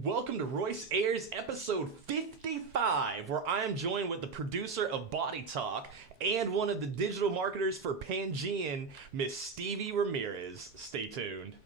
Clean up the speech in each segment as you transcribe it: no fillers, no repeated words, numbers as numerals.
Welcome to Royce Airs episode 55, where I am joined with the producer of Body Talk and one of the digital marketers for Pangean, Miss Stevie Ramirez. Stay tuned.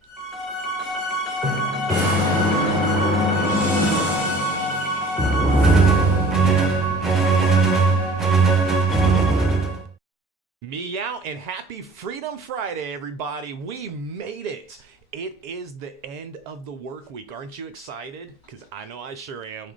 Meow and happy Freedom Friday, everybody. We made it. It is the end of the work week. Aren't you excited? Because I know I sure am.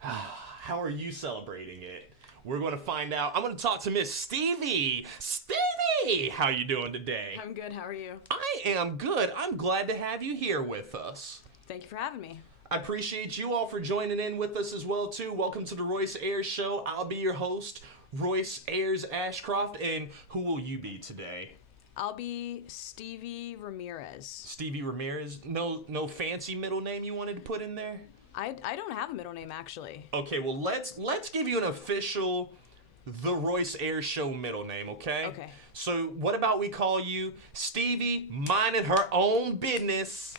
How are you celebrating it? We're going to find out. I'm going to talk to Miss Stevie. Stevie! How you doing today? I'm good. How are you? I am good. I'm glad to have you here with us. Thank you for having me. I appreciate you all for joining in with us as well, too. Welcome to the Royce Airs Show. I'll be your host, Royce Ashcroft, and who will you be today? I'll be Stevie Ramirez. Stevie Ramirez? No fancy middle name you wanted to put in there? I don't have a middle name, actually. Okay, well, let's give you an official The Royce Airs Show middle name, okay? Okay. So what about we call you Stevie, minding her own business,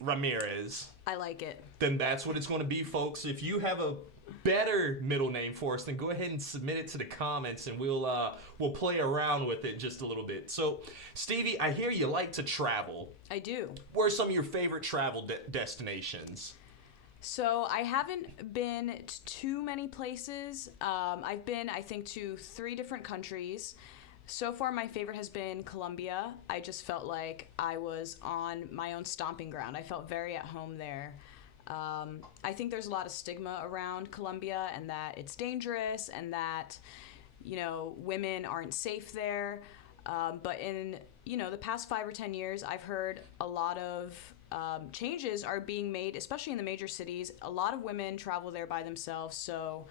Ramirez? I like it. Then that's what it's going to be, folks. If you have a better middle name for us, then go ahead and submit it to the comments, and we'll play around with it just a little bit. So, Stevie, I hear you like to travel. I do. Where are some of your favorite travel destinations? So I haven't been to too many places. I've been, I think, to 3 different countries. So far, my favorite has been Colombia. I just felt like I was on my own stomping ground. I felt very at home there. I think there's a lot of stigma around Colombia, and that it's dangerous, and that, women aren't safe there. But in, the past 5 or 10 years, I've heard a lot of changes are being made, especially in the major cities. A lot of women travel there by themselves, so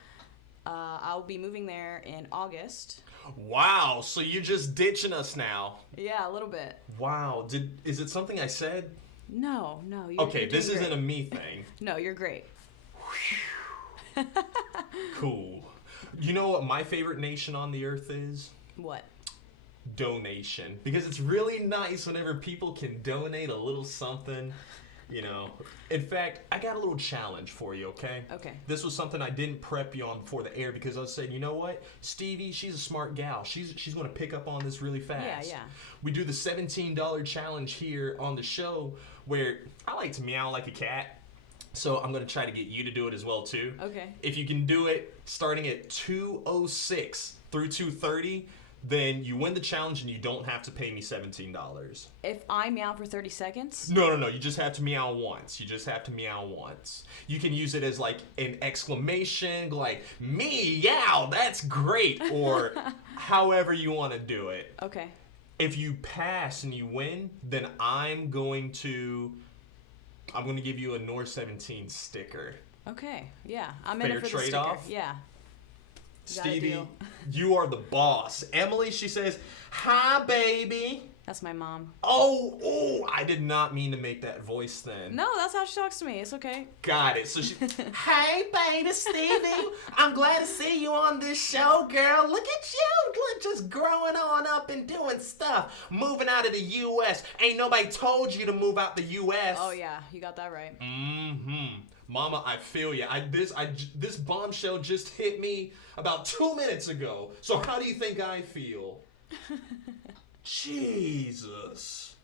I'll be moving there in August. Wow, so you're just ditching us now? Yeah, a little bit. Wow, is it something I said? No. Okay, this isn't a me thing. No, you're great. Cool. You know what my favorite nation on the earth is? What? Donation. Because it's really nice whenever people can donate a little something, In fact, I got a little challenge for you, okay? Okay. This was something I didn't prep you on before the air because I was saying, you know what? Stevie, she's a smart gal. She's going to pick up on this really fast. Yeah. We do the $17 challenge here on the show where I like to meow like a cat. So I'm going to try to get you to do it as well, too. Okay. If you can do it starting at 2:06 through 2:30, then you win the challenge and you don't have to pay me $17. If I meow for 30 seconds? No. You just have to meow once. You can use it as like an exclamation, like, meow, that's great, or however you want to do it. Okay. If you pass and you win, then I'm going to give you a NOOR 17 sticker. Okay, yeah. I'm in it for the sticker. Trade-off? Yeah. Stevie, you are the boss. Emily, she says, hi, baby. That's my mom. Oh, I did not mean to make that voice then. No, that's how she talks to me. It's okay. Got it. So she, hey, baby, Stevie, I'm glad to see you on this show, girl. Look at you, just growing on up and doing stuff. Moving out of the U.S. Ain't nobody told you to move out the U.S. Oh, yeah, you got that right. Mm-hmm. Mama, I feel you. This bombshell just hit me about 2 minutes ago. So how do you think I feel? Jesus.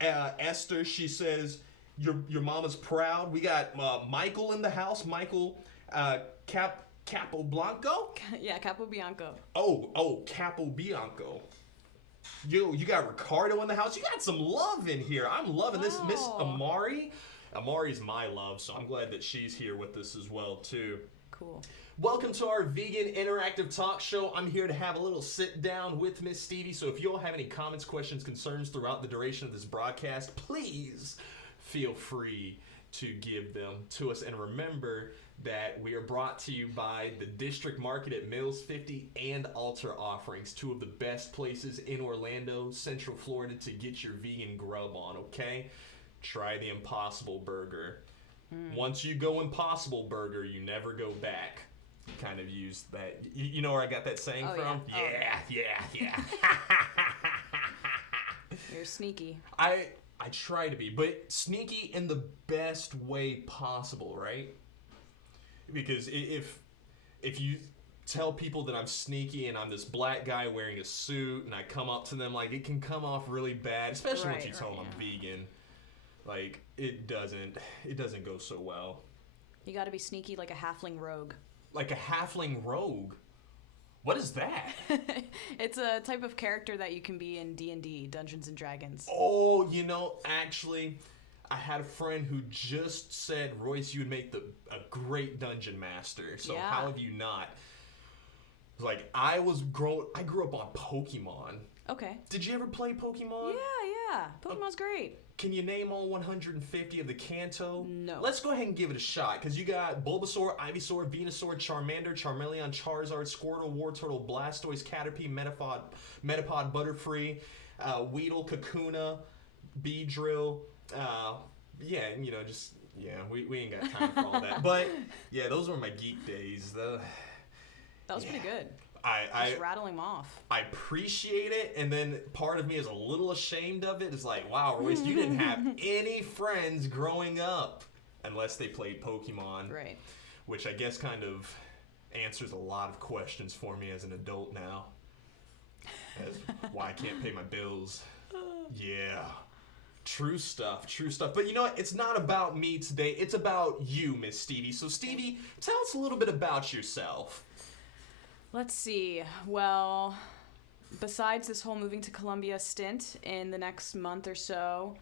Esther, she says, your mama's proud. We got Michael in the house. Michael Capoblanco? Yeah, Capobianco. Oh, Capobianco. You got Ricardo in the house. You got some love in here. I'm loving this. Miss Amari. Amari's my love, so I'm glad that she's here with us as well, too. Cool. Welcome to our vegan interactive talk show. I'm here to have a little sit down with Miss Stevie, so if you all have any comments, questions, concerns throughout the duration of this broadcast, please feel free to give them to us. And remember that we are brought to you by the District Market at Mills 50 and Altar Offerings, 2 of the best places in Orlando, Central Florida, to get your vegan grub on, okay? Try the Impossible Burger. Once you go Impossible Burger, you never go back. Kind of use that. You know where I got that saying from? Yeah. Yeah. You're sneaky. I try to be, but sneaky in the best way possible, right? Because if you tell people that I'm sneaky and I'm this black guy wearing a suit and I come up to them, like, it can come off really bad, especially once you tell them I'm vegan. Like, it doesn't go so well. You gotta be sneaky like a halfling rogue. Like a halfling rogue? What is that? It's a type of character that you can be in D&D, Dungeons and Dragons. Oh, actually, I had a friend who just said, Royce, you would make a great dungeon master. So how have you not? Like, I grew up on Pokemon. Okay. Did you ever play Pokemon? Yeah. Pokemon's great. Can you name all 150 of the Kanto? No. Let's go ahead and give it a shot, because you got Bulbasaur, Ivysaur, Venusaur, Charmander, Charmeleon, Charizard, Squirtle, Wartortle, Blastoise, Caterpie, Metapod, Butterfree, Weedle, Kakuna, Beedrill. We ain't got time for all that. But, yeah, those were my geek days. That was pretty good. Just rattling them off. I appreciate it, and then part of me is a little ashamed of it. It's like, wow, Royce, you didn't have any friends growing up unless they played Pokemon. Right. Which I guess kind of answers a lot of questions for me as an adult now. As why I can't pay my bills. Yeah. True stuff. But you know what? It's not about me today. It's about you, Miss Stevie. So, Stevie, tell us a little bit about yourself. Let's see. Well, besides this whole moving to Colombia stint in the next month or so,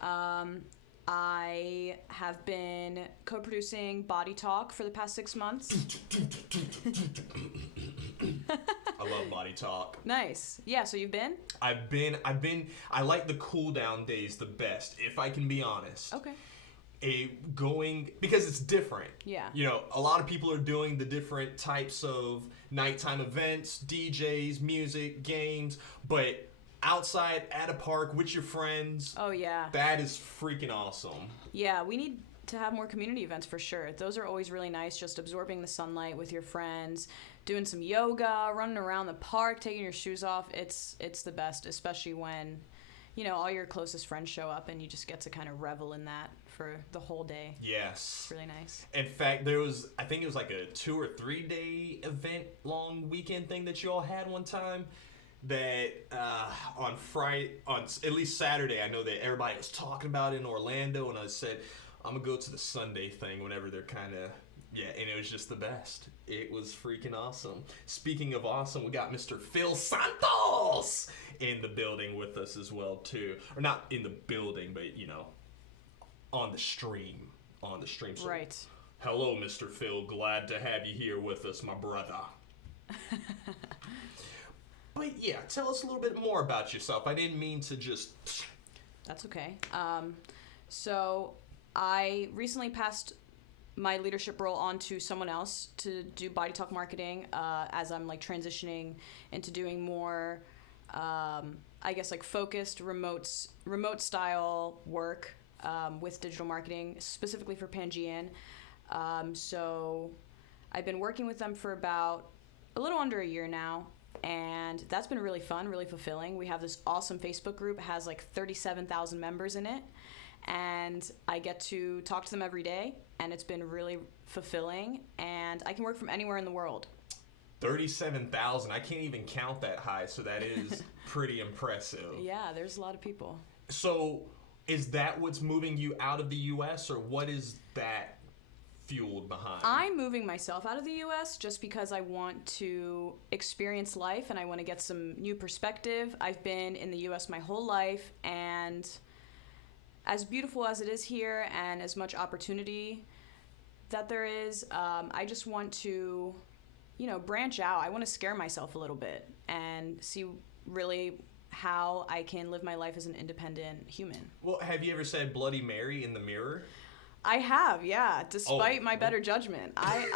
I have been co-producing Body Talk for the past 6 months. I love Body Talk. Nice. Yeah, so you've been? I like the cool down days the best, if I can be honest. Okay. Because it's different. Yeah. A lot of people are doing the different types of nighttime events, DJs, music, games, but outside at a park with your friends. Oh, yeah. That is freaking awesome. Yeah, we need to have more community events for sure. Those are always really nice, just absorbing the sunlight with your friends, doing some yoga, running around the park, taking your shoes off. It's the best, especially when, all your closest friends show up and you just get to kind of revel in that for the whole day. Yes. It's really nice. In fact, I think it was like a 2 or 3 day event long weekend thing that you all had one time that on at least Saturday, I know that everybody was talking about it in Orlando, and I said, I'm going to go to the Sunday thing whenever they're kind of, and it was just the best. It was freaking awesome. Speaking of awesome, we got Mr. Phil Santos in the building with us as well, too. Or not in the building, but, on the stream. So, right. Hello, Mr. Phil. Glad to have you here with us, my brother. But yeah, tell us a little bit more about yourself. I didn't mean to just... That's okay. So I recently passed my leadership role on to someone else to do Body Talk marketing as I'm transitioning into doing more, focused remote style work with digital marketing, specifically for Pangean. So I've been working with them for about a little under a year now, and that's been really fun, really fulfilling. We have this awesome Facebook group. It has 37,000 members in it, and I get to talk to them every day, and it's been really fulfilling, and I can work from anywhere in the world. 37,000. I can't even count that high, so that is pretty impressive. Yeah, there's a lot of people. So is that what's moving you out of the U.S., or what is that fueled behind? I'm moving myself out of the U.S. just because I want to experience life and I want to get some new perspective. I've been in the U.S. my whole life, and as beautiful as it is here and as much opportunity that there is, I just want to, branch out. I want to scare myself a little bit and see really how I can live my life as an independent human. Well, have you ever said Bloody Mary in the mirror? I have, yeah. Despite my better judgment, I've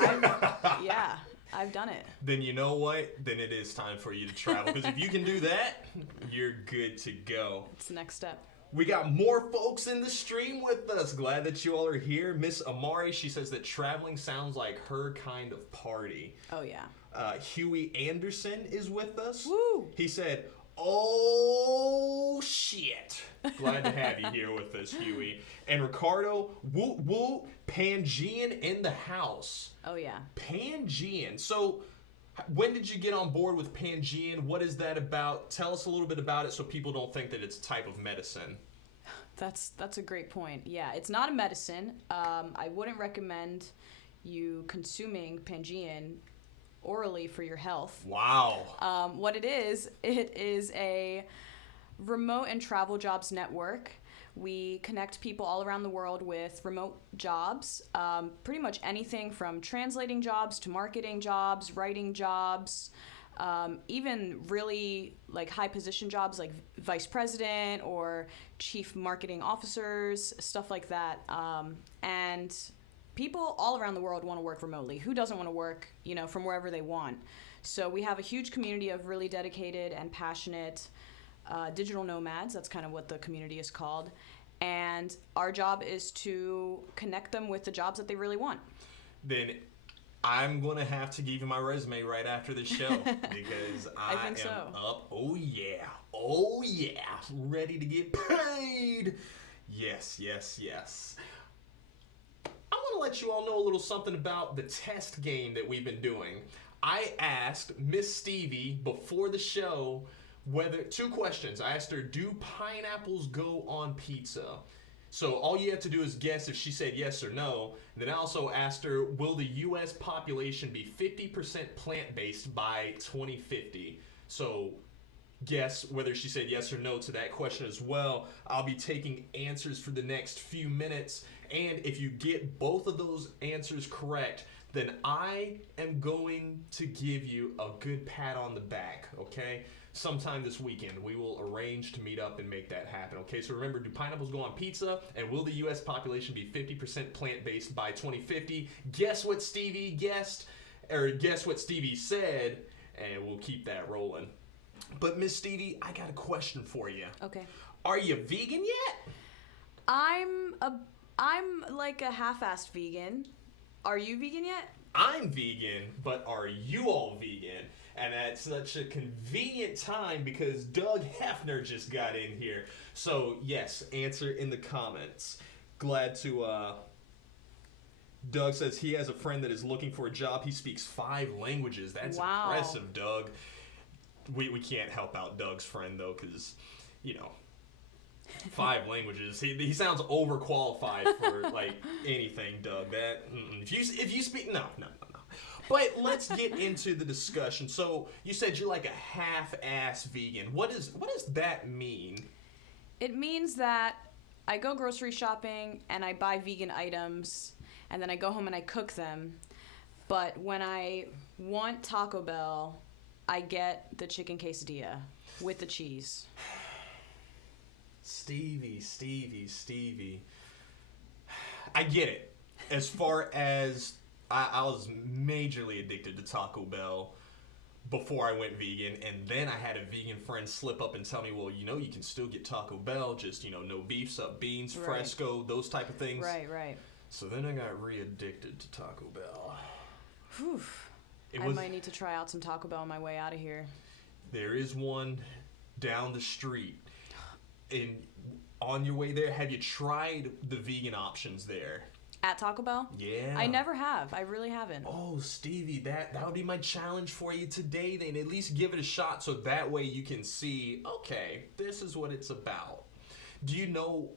done it. Then you know what? Then it is time for you to travel, because if you can do that, you're good to go. It's the next step. We got more folks in the stream with us. Glad that you all are here. Miss Amari, she says that traveling sounds like her kind of party. Oh, yeah. Huey Anderson is with us. Woo! He said, Oh, shit. Glad to have you here with us, Huey. And Ricardo, woot woot, Pangean in the house. Oh, yeah. Pangean. So, when did you get on board with Pangean? What is that about? Tell us a little bit about it so people don't think that it's a type of medicine. That's a great point. Yeah, it's not a medicine. I wouldn't recommend you consuming Pangean orally for your health. Wow. What it is a remote and travel jobs network. We connect people all around the world with remote jobs, pretty much anything from translating jobs to marketing jobs, writing jobs, even really like high position jobs like vice president or chief marketing officers, stuff like that. And people all around the world want to work remotely. Who doesn't want to work, from wherever they want? So we have a huge community of really dedicated and passionate digital nomads. That's kind of what the community is called. And our job is to connect them with the jobs that they really want. Then I'm going to have to give you my resume right after this show because I think am so. up. Oh, yeah. Oh, yeah. Ready to get paid. Yes, yes, yes. I want to let you all know a little something about the test game that we've been doing. I asked Miss Stevie before the show two questions. I asked her, do pineapples go on pizza? So all you have to do is guess if she said yes or no. And then I also asked her, will the U.S. population be 50% plant-based by 2050? So guess whether she said yes or no to that question as well. I'll be taking answers for the next few minutes. And if you get both of those answers correct, then I am going to give you a good pat on the back, okay? Sometime this weekend, we will arrange to meet up and make that happen, okay? So remember, do pineapples go on pizza? And will the U.S. population be 50% plant-based by 2050? Guess what Stevie guessed, or guess what Stevie said, and we'll keep that rolling. But Miss Stevie, I got a question for you. Okay. Are you vegan yet? I'm like a half-assed vegan. Are you vegan yet? I'm vegan, but are you all vegan? And at such a convenient time because Doug Hefner just got in here. So, yes, answer in the comments. Glad to, Doug says he has a friend that is looking for a job. He speaks 5 languages. That's wow. Impressive, Doug. We can't help out Doug's friend, though, because, 5 languages. He sounds overqualified for, anything, Doug. That, if you speak, no. But let's get into the discussion. So you said you're like a half-ass vegan. What does that mean? It means that I go grocery shopping and I buy vegan items and then I go home and I cook them. But when I want Taco Bell, I get the chicken quesadilla with the cheese. Stevie. I get it. As far as I was majorly addicted to Taco Bell before I went vegan, and then I had a vegan friend slip up and tell me, well, you can still get Taco Bell, just, no beef, sub beans, right. fresco, those type of things. Right. So then I got re-addicted to Taco Bell. Whew. I might need to try out some Taco Bell on my way out of here. There is one down the street. And on your way there, have you tried the vegan options there? At Taco Bell? Yeah. I never have. I really haven't. Oh, Stevie, that would be my challenge for you today then. At least give it a shot so that way you can see, okay, this is what it's about. Do you know,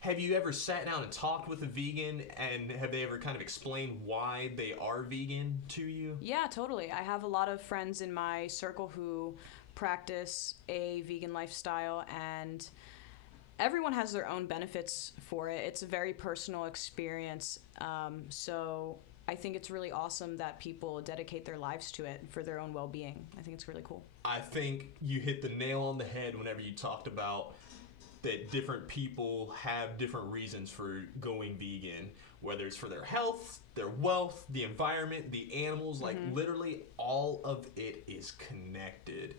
have you ever sat down and talked with a vegan, and have they ever kind of explained why they are vegan to you? Yeah, totally. I have a lot of friends in my circle who practice a vegan lifestyle, and everyone has their own benefits for it. It's a very personal experience. So I think it's really awesome that people dedicate their lives to it for their own well-being. I think it's really cool. I think you hit the nail on the head whenever you talked about that different people have different reasons for going vegan, whether it's for their health, their wealth, the environment, the animals, literally all of it is connected.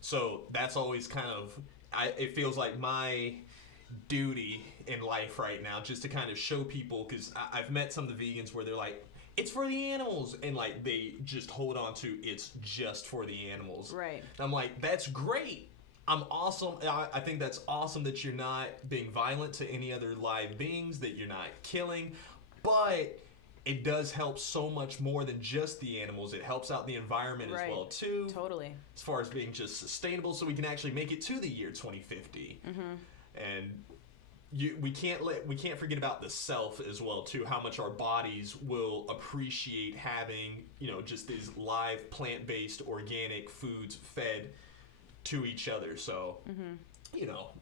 So that's always kind of, it feels like my duty in life right now, just to kind of show people, because I've met some of the vegans where they're like, it's for the animals, and they just hold on to it's just for the animals. Right. I'm like, that's great, I'm awesome. I think that's awesome that you're not being violent to any other live beings, that you're not killing, but it does help so much more than just the animals. It helps out the environment as well too. Totally. As far as being just sustainable, so we can actually make it to the year 2050. And we can't forget about the self as well too. How much our bodies will appreciate having just these live plant-based organic foods fed to each other. So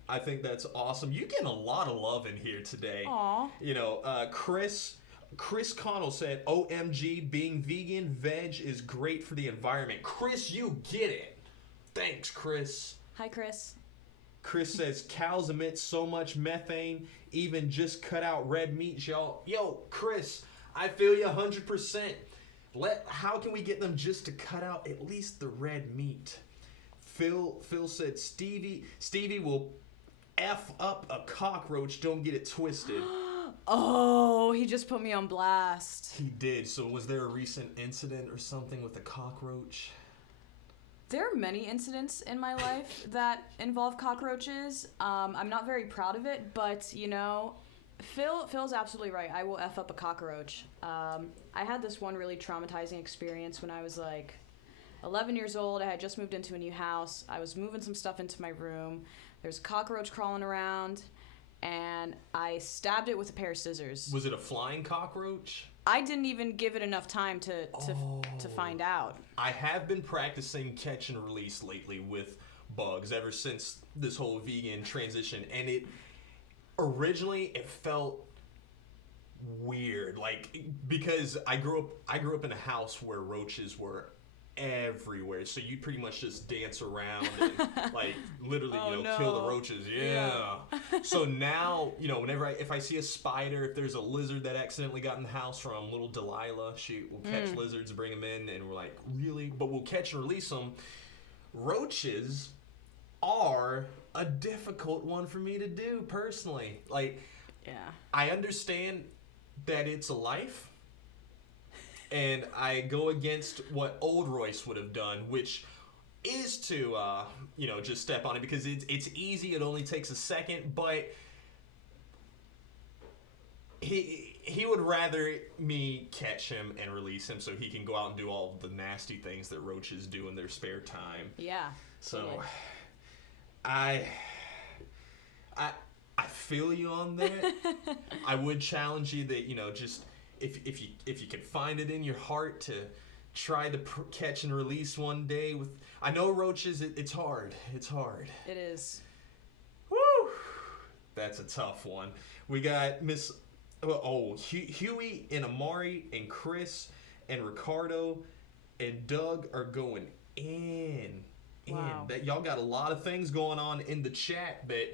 I think that's awesome. You're getting a lot of love in here today. Aw. Chris Connell said, OMG, being vegan, veg is great for the environment. Chris, you get it. Thanks, Chris. Hi, Chris. Chris says, cows emit so much methane, even just cut out red meat, y'all. Yo, Chris, I feel you 100%. How can we get them just to cut out at least the red meat? Phil said, Stevie will F up a cockroach, don't get it twisted. Oh, he just put me on blast. He did. So was there a recent incident or something with a cockroach? There are many incidents in my life that involve cockroaches. I'm not very proud of it, but Phil's absolutely right. I will F up a cockroach. I had this one really traumatizing experience when I was like 11 years old. I had just moved into a new house. I was moving some stuff into my room. There's a cockroach crawling around, and I stabbed it with a pair of scissors. Was it a flying cockroach? I didn't even give it enough time to find out. I have been practicing catch and release lately with bugs ever since this whole vegan transition, and originally it felt weird, like, because I grew up in a house where roaches were everywhere, so you pretty much just dance around and like literally kill the roaches. So now whenever if I see a spider, if there's a lizard that accidentally got in the house from little Delilah, she will catch lizards, bring them in, and we're like, really? But we'll catch and release them. Roaches are a difficult one for me to do personally. Like, I understand that it's a life, and I go against what old Royce would have done, which is to, just step on it because it's easy. It only takes a second, but he would rather me catch him and release him so he can go out and do all the nasty things that roaches do in their spare time. Yeah. So, totally. I feel you on that. I would challenge you that just. If you can find it in your heart to try the catch and release one day with, I know roaches, it's hard. It's hard. It is. Woo! That's a tough one. We got Huey and Amari and Chris and Ricardo and Doug are going in. Wow. That y'all got a lot of things going on in the chat, but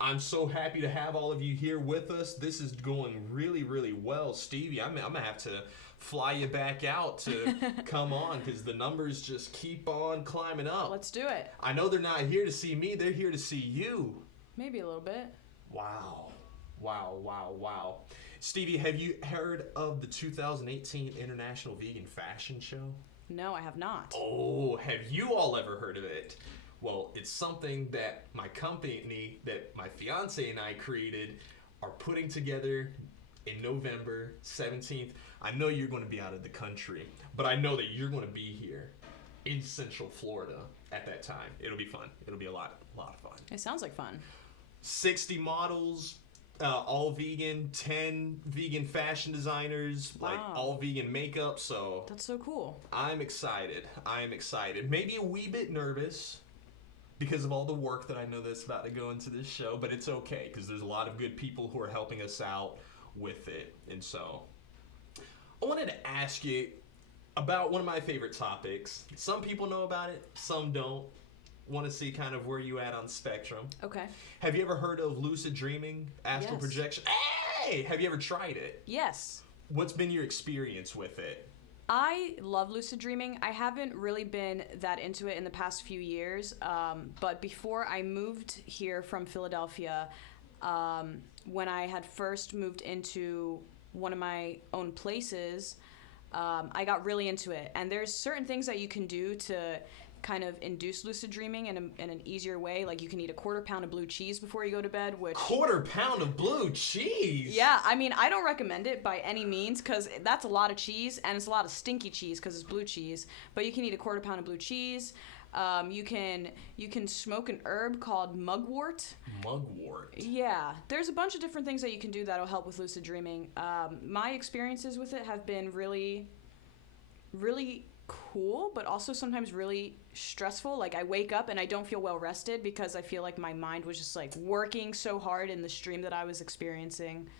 I'm so happy to have all of you here with us. This is going really, really well. Stevie, I'm going to have to fly you back out to come on because the numbers just keep on climbing up. Let's do it. I know they're not here to see me. They're here to see you. Maybe a little bit. Wow. Stevie, have you heard of the 2018 International Vegan Fashion Show? No, I have not. Oh, have you all ever heard of it? Well, it's something that my company, that my fiance and I created, are putting together in November 17th. I know you're going to be out of the country, but I know that you're going to be here in Central Florida at that time. It'll be fun. It'll be a lot of fun. It sounds like fun. 60 models, all vegan, 10 vegan fashion designers, Wow. like all vegan makeup. So That's so cool. I'm excited. Maybe a wee bit nervous, because of all the work that I know that's about to go into this show, but it's okay because there's a lot of good people who are helping us out with it. And so I wanted to ask you about one of my favorite topics. Some people know about it, some don't. Want to see kind of where you at on the spectrum. Okay. Have you ever heard of lucid dreaming, astral Yes. projection? Hey, have you ever tried it? Yes. What's been your experience with it? I love lucid dreaming. I haven't really been that into it in the past few years, but before I moved here from Philadelphia, when I had first moved into one of my own places, I got really into it. And there's certain things that you can do to kind of induce lucid dreaming in an easier way. Like you can eat a 1/4 pound of blue cheese before you go to bed, which 1/4 pound of blue cheese. Yeah, I mean, I don't recommend it by any means because that's a lot of cheese and it's a lot of stinky cheese because it's blue cheese. But you can eat a 1/4 pound of blue cheese. You can smoke an herb called mugwort. Mugwort. Yeah, there's a bunch of different things that you can do that'll help with lucid dreaming. My experiences with it have been really, really cool, but also sometimes really stressful. Like I wake up and I don't feel well rested because I feel like my mind was just like working so hard in the stream that I was experiencing.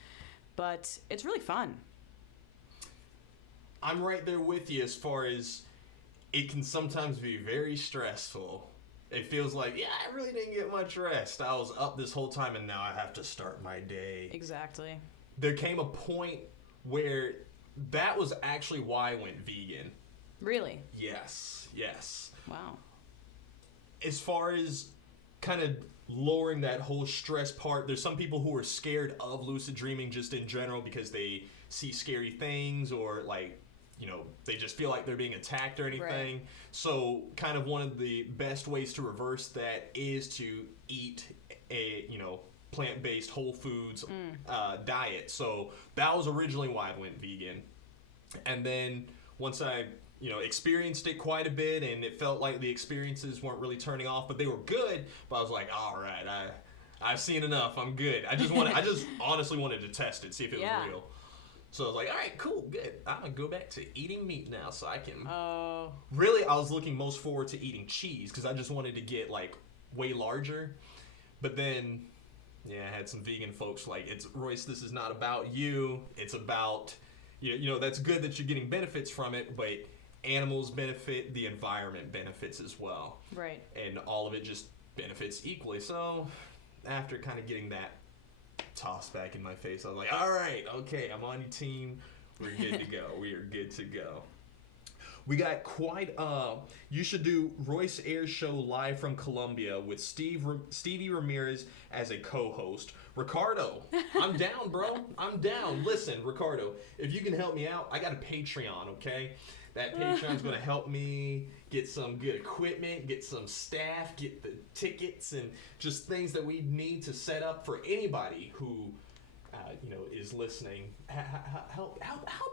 But it's really fun. I'm right there with you as far as it can sometimes be very stressful. It feels like, yeah, I really didn't get much rest. I was up this whole time and now I have to start my day. Exactly. There came a point where that was actually why I went vegan. Really? Yes. Wow. As far as kind of lowering that whole stress part, there's some people who are scared of lucid dreaming just in general because they see scary things or like, you know, they just feel like they're being attacked or anything. Right. So kind of one of the best ways to reverse that is to eat a, you know, plant-based whole foods diet. So that was originally why I went vegan. And then once I, you know, experienced it quite a bit and it felt like the experiences weren't really turning off, but they were good. But I was like, all right, I've seen enough. I'm good. I just honestly wanted to test it, see if it was real. So I was like, all right, cool, good. I'm going to go back to eating meat now so I can... Really, I was looking most forward to eating cheese because I just wanted to get, like, way larger. But then, yeah, I had some vegan folks like, Royce, this is not about you. It's about, you know, that's good that you're getting benefits from it, but animals benefit, the environment benefits as well. Right. And all of it just benefits equally. So after kind of getting that tossed back in my face, I was like, all right, okay, I'm on your team. We're good to go. We are good to go. We got quite you should do Royce Air Show live from Colombia with Stevie Ramirez as a co-host. Ricardo, I'm down, bro. I'm down. Listen, Ricardo, if you can help me out, I got a Patreon, okay? That Patreon's going to help me get some good equipment, get some staff, get the tickets, and just things that we need to set up for anybody who, you know, is listening. Help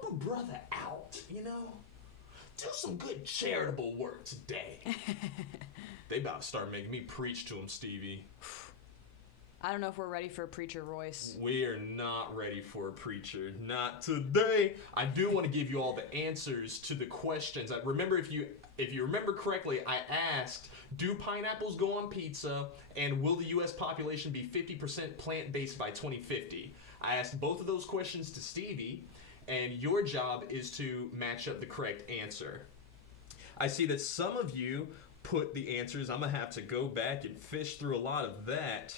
a brother out, you know? Do some good charitable work today. They about to start making me preach to them, Stevie. I don't know if we're ready for a preacher, Royce. We are not ready for a preacher. Not today. I do want to give you all the answers to the questions. I remember, if you remember correctly, I asked, do pineapples go on pizza, and will the U.S. population be 50% plant-based by 2050? I asked both of those questions to Stevie, and your job is to match up the correct answer. I see that some of you put the answers. I'm going to have to go back and fish through a lot of that,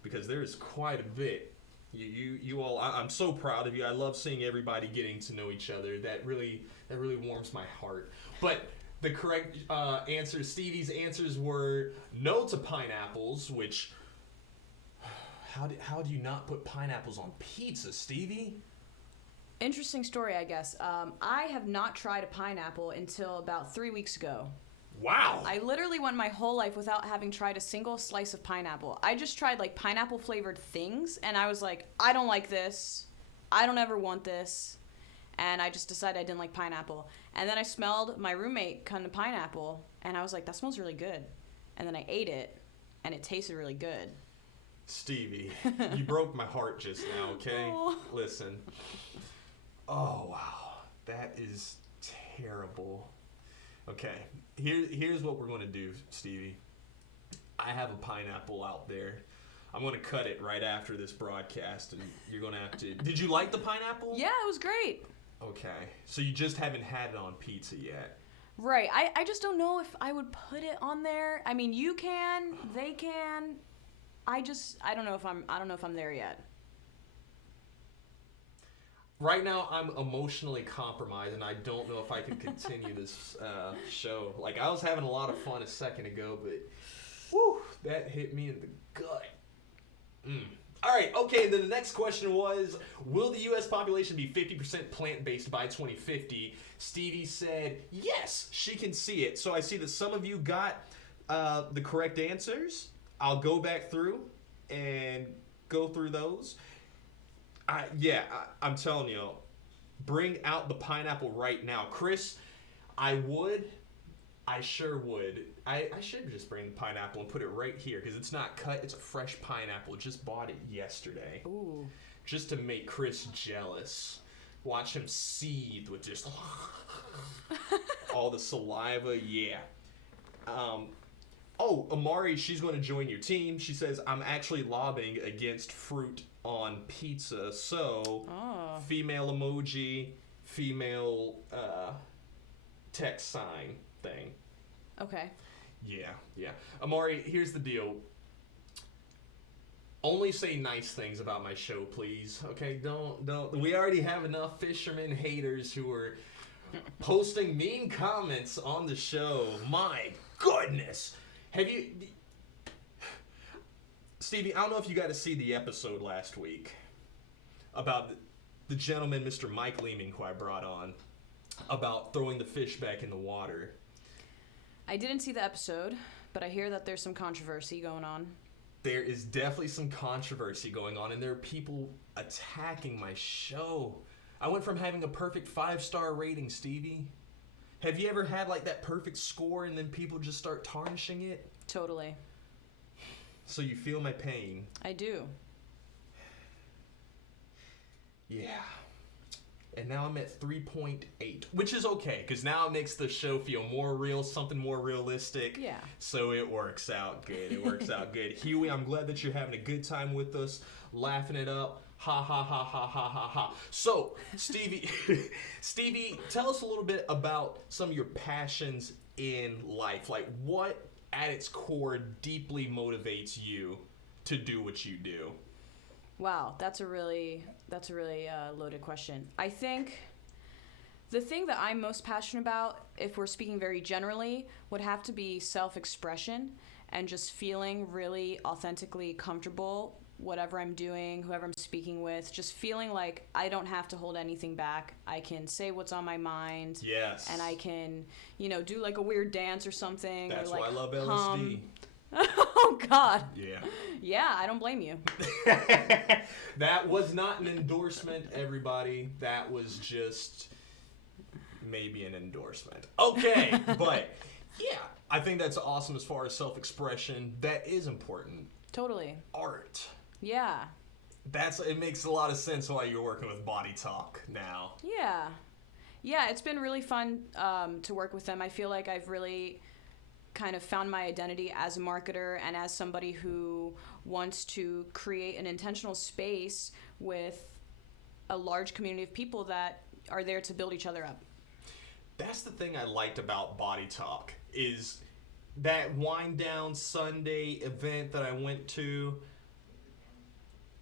because there is quite a bit. You all, I'm so proud of you. I love seeing everybody getting to know each other. That really warms my heart. But the correct answers, Stevie's answers were no to pineapples, which, how do you not put pineapples on pizza, Stevie? Interesting story, I guess. I have not tried a pineapple until about 3 weeks ago. Wow. I literally went my whole life without having tried a single slice of pineapple. I just tried like pineapple flavored things, and I was like, I don't like this. I don't ever want this. And I just decided I didn't like pineapple. And then I smelled my roommate kind of pineapple, and I was like, that smells really good. And then I ate it, and it tasted really good. Stevie, you broke my heart just now, okay? Oh. Listen. Oh, wow. That is terrible. Okay, here's what we're going to do, Stevie. I have a pineapple out there. I'm going to cut it right after this broadcast, and you're going to have to... Did you like the pineapple? Yeah, it was great. Okay, so you just haven't had it on pizza yet. Right, I just don't know if I would put it on there. I mean, you can, they can. I don't know if I'm there yet. Right now, I'm emotionally compromised, and I don't know if I can continue this show. Like, I was having a lot of fun a second ago, but whew, that hit me in the gut. All right, okay, and then the next question was, will the U.S. population be 50% plant-based by 2050? Stevie said, yes, she can see it. So I see that some of you got the correct answers. I'll go back through and go through those. I'm telling you, bring out the pineapple right now. Chris, I sure would. I should just bring the pineapple and put it right here because it's not cut. It's a fresh pineapple. Just bought it yesterday. Ooh. Just to make Chris jealous. Watch him seethe with just all the saliva. Yeah. Amari, she's going to join your team. She says, I'm actually lobbying against fruit on pizza. So, female emoji, female text sign thing. Okay. Yeah. Amari, here's the deal. Only say nice things about my show, please. Okay, don't. We already have enough fisherman haters who are posting mean comments on the show. My goodness. Stevie, I don't know if you got to see the episode last week about the gentleman, Mr. Mike Leeming, who I brought on, about throwing the fish back in the water. I didn't see the episode, but I hear that there's some controversy going on. There is definitely some controversy going on, and there are people attacking my show. I went from having a perfect 5-star rating, Stevie. Have you ever had like that perfect score and then people just start tarnishing it? Totally. So you feel my pain. I do. Yeah. And now I'm at 3.8, which is okay, because now it makes the show feel more real, something more realistic. Yeah. So it works out good. Huey, I'm glad that you're having a good time with us, laughing it up. Ha, ha, ha, ha, ha, ha, ha. So, Stevie, tell us a little bit about some of your passions in life. Like, what at its core deeply motivates you to do what you do? Wow, that's a really loaded question. I think the thing that I'm most passionate about, if we're speaking very generally, would have to be self-expression and just feeling really authentically comfortable, whatever I'm doing, whoever I'm speaking with, just feeling like I don't have to hold anything back. I can say what's on my mind. Yes. And I can, do like a weird dance or something. That's or like why I love LSD. Oh, God. Yeah. Yeah, I don't blame you. That was not an endorsement, everybody. That was just maybe an endorsement. Okay, but yeah, I think that's awesome as far as self-expression. That is important. Totally. Art. Yeah. It makes a lot of sense why you're working with Body Talk now. Yeah. Yeah, it's been really fun to work with them. I feel like I've really kind of found my identity as a marketer and as somebody who wants to create an intentional space with a large community of people that are there to build each other up. That's the thing I liked about Body Talk is that wind down Sunday event that I went to.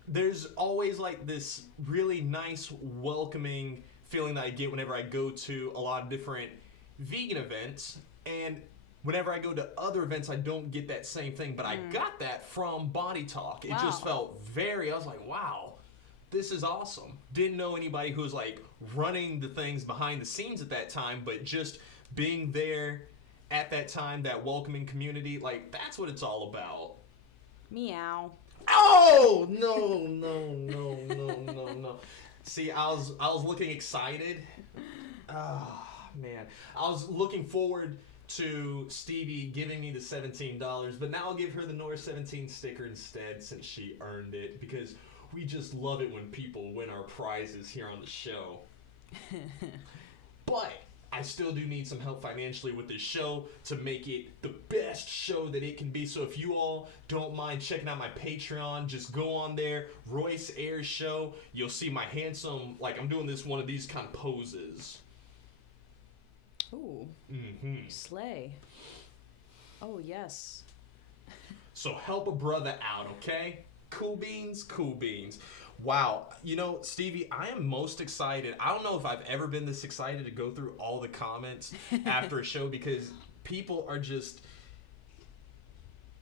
There's always like this really nice welcoming feeling that I get whenever I go to a lot of different vegan events, and whenever I go to other events, I don't get that same thing, but I got that from Body Talk. It just felt I was like, wow, this is awesome. Didn't know anybody who was like running the things behind the scenes at that time, but just being there at that time, that welcoming community, like that's what it's all about. Meow. Oh, no. See, I was looking excited. Oh, man. I was looking forward to Stevie giving me the $17, but now I'll give her the NOOR 17 sticker instead since she earned it, because we just love it when people win our prizes here on the show. But I still do need some help financially with this show to make it the best show that it can be. So if you all don't mind checking out my Patreon, just go on there, Royce Ayers Show. You'll see my handsome, like I'm doing one of these kind of poses. Ooh. Mm-hmm. Slay. Oh, yes. So help a brother out, okay? Cool beans. Wow. Stevie, I am most excited. I don't know if I've ever been this excited to go through all the comments after a show, because people are just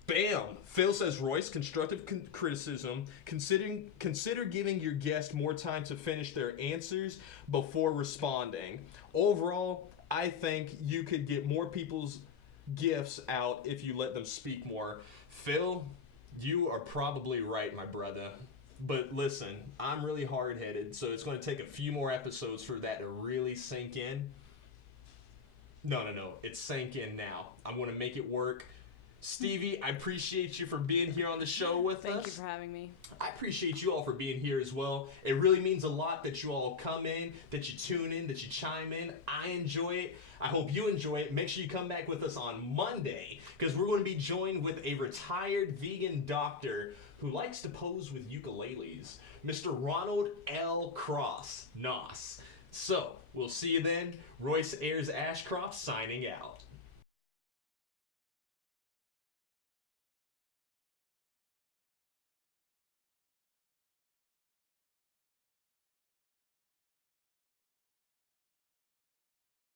Bam! Phil says, Royce, constructive criticism. Consider giving your guest more time to finish their answers before responding. Overall, I think you could get more people's gifts out if you let them speak more. Phil, you are probably right, my brother. But listen, I'm really hard-headed, so it's going to take a few more episodes for that to really sink in. No. It's sank in now. I'm going to make it work. Stevie, I appreciate you for being here on the show with us. Thank you for having me. I appreciate you all for being here as well. It really means a lot that you all come in, that you tune in, that you chime in. I enjoy it. I hope you enjoy it. Make sure you come back with us on Monday, because we're going to be joined with a retired vegan doctor who likes to pose with ukuleles, Mr. Ronald L. Cross, NOS. So, we'll see you then. Royce Ashcroft signing out.